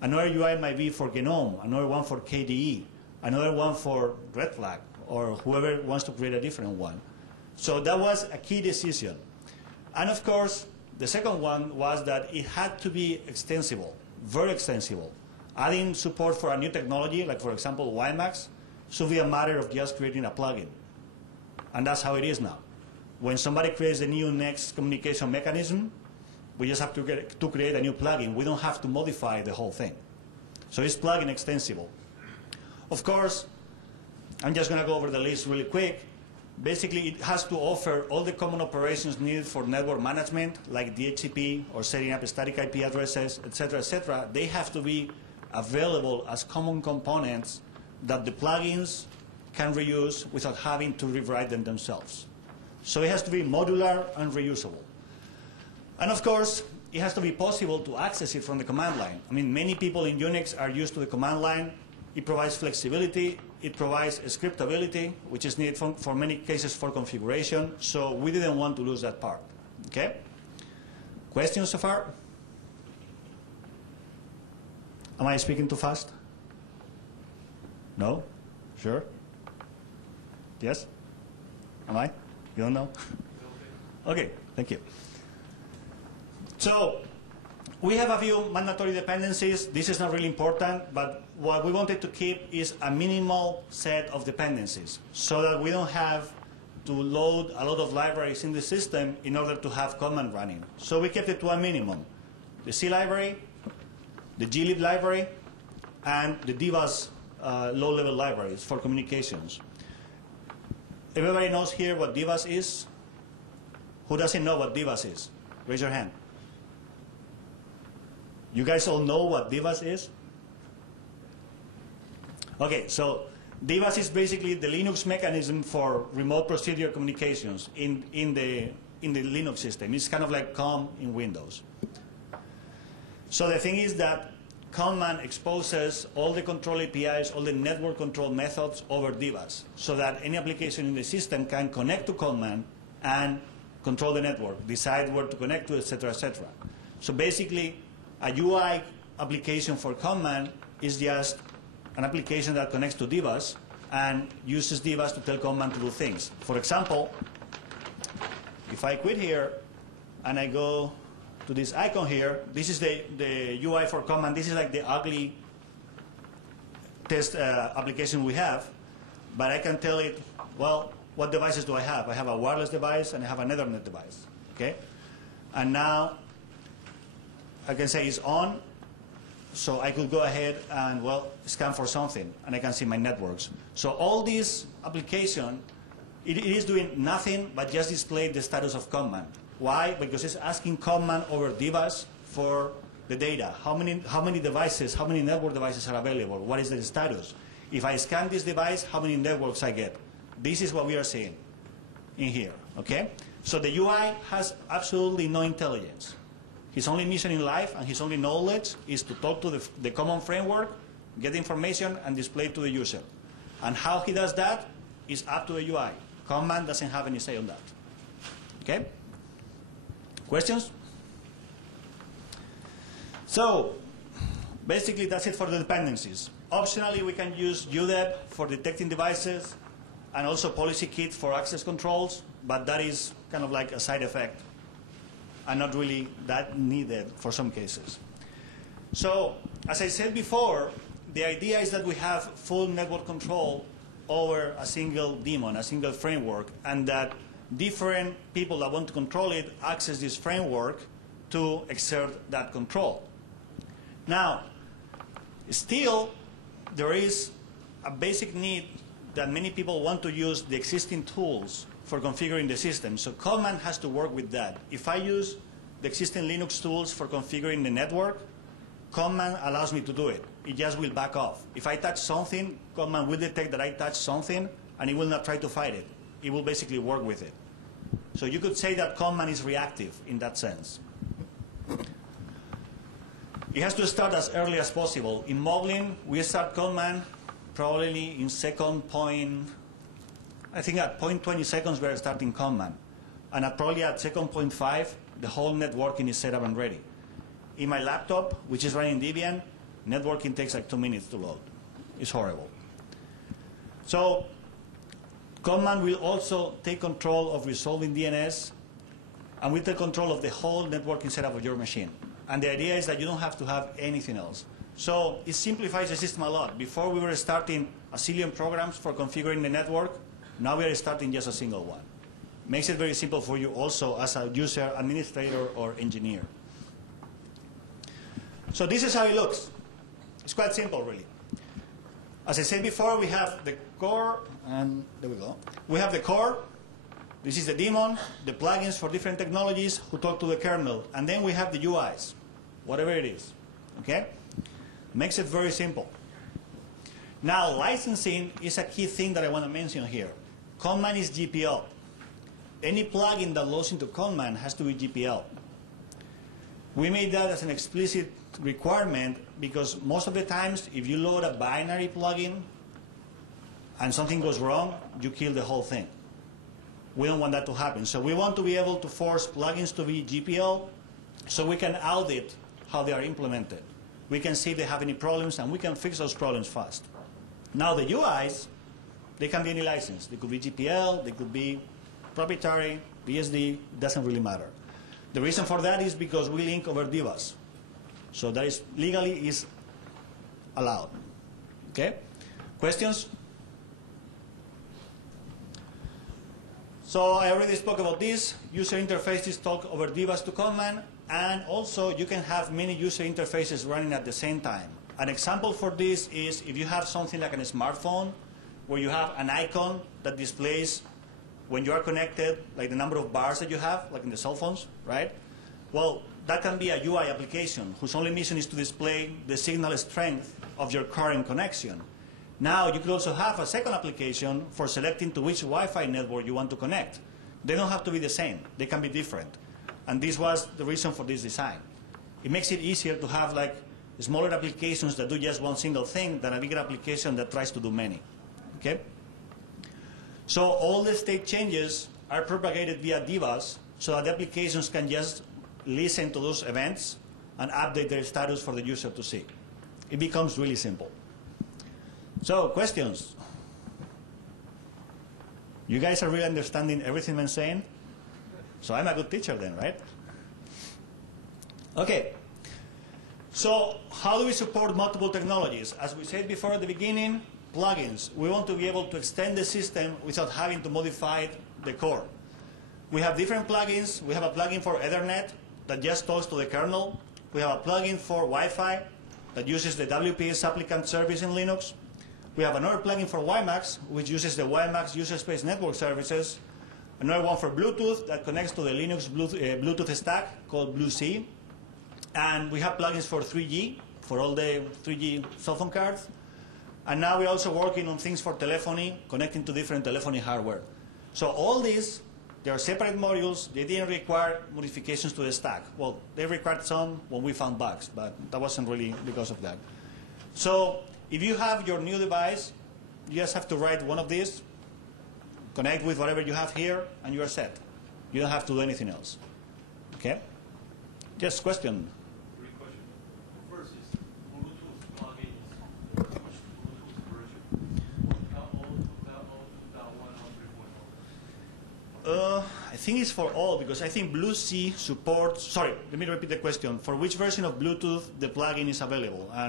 Another UI might be for GNOME, another one for KDE, another one for Red Flag, or whoever wants to create a different one. So that was a key decision. And of course, the second one was that it had to be extensible, very extensible. Adding support for a new technology, like for example WiMAX, should be a matter of just creating a plugin. And that's how it is now. When somebody creates a new next communication mechanism, we just have to create a new plugin. We don't have to modify the whole thing. So it's plugin extensible. Of course, I'm just going to go over the list really quick. Basically, it has to offer all the common operations needed for network management, like DHCP or setting up static IP addresses, etc., etc. They have to be available as common components that the plugins can reuse without having to rewrite them themselves. So it has to be modular and reusable. And of course, it has to be possible to access it from the command line. I mean, many people in Unix are used to the command line. It provides flexibility. It provides scriptability, which is needed for many cases for configuration. So we didn't want to lose that part. Okay? Questions so far? Am I speaking too fast? No? Sure? Yes? Am I? You don't know? Okay, thank you. So we have a few mandatory dependencies. This is not really important, but what we wanted to keep is a minimal set of dependencies so that we don't have to load a lot of libraries in the system in order to have command running. So we kept it to a minimum. The C library, the glib library, and the DBus low-level libraries for communications. Everybody knows here what DBus is? Who doesn't know what DBus is? Raise your hand. You guys all know what DBus is? Okay, so DBus is basically the Linux mechanism for remote procedure communications in the Linux system. It's kind of like COM in Windows. So the thing is that COMMAN exposes all the control APIs, all the network control methods over DBus, so that any application in the system can connect to COMMAN and control the network, decide where to connect to, etc., etc. So basically, a UI application for COMMAN is just an application that connects to DBus and uses DBus to tell COMMAN to do things. For example, if I quit here and I go to this icon here, this is the UI for COMMAN. This is like the ugly test application we have, but I can tell it, well, what devices do I have? I have a wireless device and I have an Ethernet device, okay? And now I can say it's on, so I could go ahead and, well, scan for something, and I can see my networks. So all this application, it is doing nothing but just display the status of COMMAN. Why? Because it's asking COMMAN over DBus for the data. How many devices, how many network devices are available? What is the status? If I scan this device, how many networks I get? This is what we are seeing in here, okay? So the UI has absolutely no intelligence. His only mission in life and his only knowledge is to talk to the common framework, get information, and display it to the user. And how he does that is up to the UI. COMMAN doesn't have any say on that. Okay? Questions? So, basically that's it for the dependencies. Optionally, we can use UDEP for detecting devices and also policy kit for access controls, but that is kind of like a side effect and not really that needed for some cases. So, as I said before, the idea is that we have full network control over a single daemon, a single framework, and that different people that want to control it access this framework to exert that control. Now, still, there is a basic need that many people want to use the existing tools for configuring the system. So COMMAN has to work with that. If I use the existing Linux tools for configuring the network, COMMAN allows me to do it. It just will back off. If I touch something, COMMAN will detect that I touched something, and it will not try to fight it. It will basically work with it. So you could say that COMMAN is reactive in that sense. It has to start as early as possible. In Moblin, we start COMMAN probably in I think at 0.20 seconds we're starting COMMAN. And probably at second 0.5, the whole networking is set up and ready. In my laptop, which is running Debian, Networking takes like 2 minutes to load. It's horrible. So Command will also take control of resolving DNS, and will take control of the whole networking setup of your machine. And the idea is that you don't have to have anything else. So it simplifies the system a lot. Before we were starting a zillion programs for configuring the network. Now we are starting just a single one. Makes it very simple for you also as a user, administrator, or engineer. So this is how it looks. It's quite simple, really. As I said before, we have the core, and there we go. We have the core. This is the daemon, the plugins for different technologies who talk to the kernel. And then we have the UIs, whatever it is. Okay? Makes it very simple. Now, licensing is a key thing that I want to mention here. Command is GPL. Any plugin that loads into Command has to be GPL. We made that as an explicit requirement because most of the times, if you load a binary plugin and something goes wrong, you kill the whole thing. We don't want that to happen. So we want to be able to force plugins to be GPL so we can audit how they are implemented. We can see if they have any problems, and we can fix those problems fast. Now the UIs, they can be any license. They could be GPL, they could be proprietary, BSD, it doesn't really matter. The reason for that is because we link over divas. So that is legally is allowed. Okay? Questions? So I already spoke about this. User interfaces talk over divas to Command, and also you can have many user interfaces running at the same time. An example for this is if you have something like a smartphone where you have an icon that displays when you are connected, like the number of bars that you have, like in the cell phones, right? Well, that can be a UI application whose only mission is to display the signal strength of your current connection. Now, you could also have a second application for selecting to which Wi-Fi network you want to connect. They don't have to be the same. They can be different. And this was the reason for this design. It makes it easier to have like smaller applications that do just one single thing than a bigger application that tries to do many. Okay? So all the state changes are propagated via divas so that the applications can just listen to those events and update their status for the user to see. It becomes really simple. So, questions? You guys are really understanding everything I'm saying? So I'm a good teacher then, right? Okay. So how do we support multiple technologies? As we said before at the beginning, plugins. We want to be able to extend the system without having to modify the core. We have different plugins. We have a plugin for Ethernet that just talks to the kernel. We have a plugin for Wi-Fi that uses the WPS applicant service in Linux. We have another plugin for WiMAX, which uses the WiMAX user space network services. Another one for Bluetooth that connects to the Linux Bluetooth stack called BlueC. And we have plugins for 3G, for all the 3G cell phone cards. And now we're also working on things for telephony, connecting to different telephony hardware. So all these, they are separate modules. They didn't require modifications to the stack. Well, they required some when we found bugs, but that wasn't really because of that. So if you have your new device, you just have to write one of these, connect with whatever you have here, and you are set. You don't have to do anything else. Okay? Just question. Great question. First is Bluetooth plugins. Which Bluetooth version? 1.0, I think it's for all, because I think BlueC supports, sorry, let me repeat the question. For which version of Bluetooth the plugin is available? And